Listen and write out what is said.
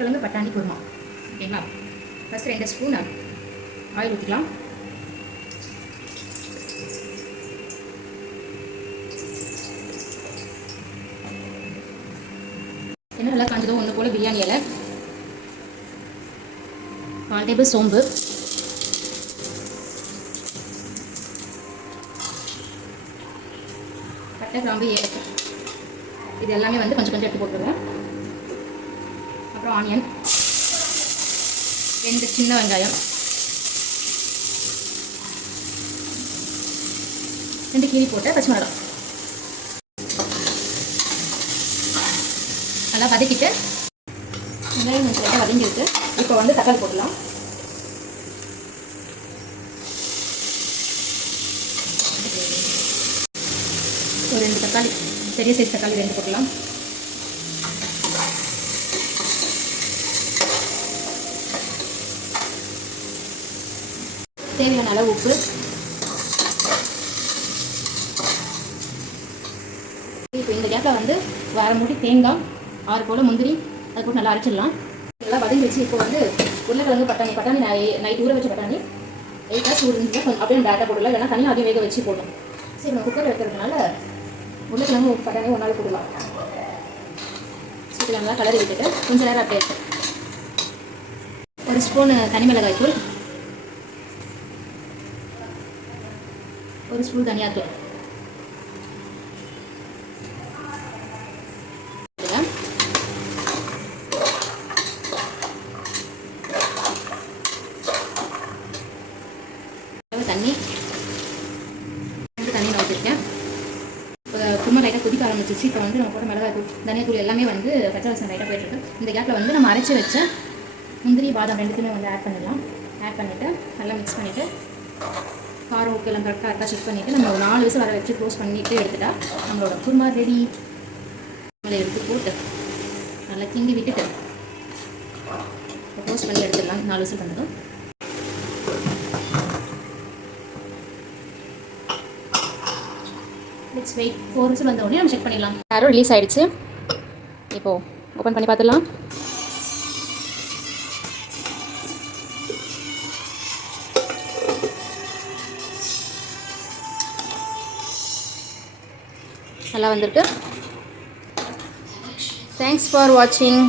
உருளைக்கிழங்கு பட்டாணி குருமா. ஓகேங்களா? ஃபஸ்ட்டு 2 ஸ்பூன் ஆயில் ஊற்றிக்கலாம். என்ன நல்லா காஞ்சதும் ஒன்று போல் பிரியாணி இலை, 4 டேபிள் சோம்பு, பட்டை, கிராம்பு, ஏலக்காய் இது எல்லாமே வந்து கொஞ்சம் கொஞ்சம் எடுத்து போட்டுருவேன். அப்புறம் ஆனியன், 2 சின்ன வெங்காயம், 2 கீரி போட்ட பச்சை மிளகாய் நல்லா வதக்கிட்டு வெங்காயம் கொஞ்சம் லைட்டாக வதங்கிருக்கு. இப்போ வந்து தக்காளி போடலாம். ஒரு 2 தக்காளி, பெரிய சைஸ் தக்காளி 2 போடலாம். தேவையான அளவு உப்பு. இப்போ இந்த கேப்பில் வந்து வர மூடி தேங்காய், 6 போல் முந்திரி அது போட்டு நல்லா அரைச்சிடலாம். நல்லா வதங்கி வச்சு இப்போ வந்து உருளைக்கிழங்கு பட்டாணி நைட் ஊற வச்ச பட்டாணி லைட்டாக சூடு இருந்துச்சுன்னா கொஞ்சம் அப்படியே டேரெக்டாக போடலாம், இல்லைனா தனியாக அப்படியே வேக வச்சு போடணும். சரி, நம்ம குக்கர் வைக்கிறதுனால உருளைக்கிழங்கு பட்டாணி ஒரு நாள் போடலாம். சீக்கிரம் நல்லா கலரி விட்டுட்டு கொஞ்சம் நேரம் அப்படியே 1 ஸ்பூன் தனி மிளகாய் தூள், 1 ஸ்பூன் தனியாத்தூள், தண்ணி நான் ஊற்றிருக்கேன். இப்போ குருமா லைட்டாக கொதிக்க ஆரம்பிச்சிச்சு. இப்போ வந்து நம்ம போட்ட மிளகாய் தூள், தனியாத்தூள் எல்லாமே வந்து பச்சை வாசனை லைட்டாக போயிட்டுருக்கு. இந்த கேப்பில் வந்து நம்ம அரைச்சி வச்ச முந்திரி பாதாம் 2த்துமே வந்து ஆட் பண்ணிடலாம். ஆட் பண்ணிவிட்டு நல்லா மிக்ஸ் பண்ணிவிட்டு காரம் உப்பு எல்லாம் கரெக்டாக செக் பண்ணிவிட்டு நம்ம ஒரு 4 விசில் வர வச்சு க்ளோஸ் பண்ணிவிட்டு எடுத்துட்டா நம்மளோட குருமா ரெடி. நம்மளை எடுத்து போட்டு நல்லா கிண்டி விட்டுட்டு க்ளோஸ் பண்ணி எடுத்துடலாம். 4 விசில் பண்ணதும் லெட்ஸ் வெயிட். 4 விசில் வந்த உடனே நம்ம செக் பண்ணிடலாம். யாரும் ரிலீஸ் ஆகிடுச்சு. இப்போது ஓப்பன் பண்ணி பார்த்துடலாம். நல்லா வந்திருக்கு. தேங்க்ஸ் ஃபார் வாட்சிங்.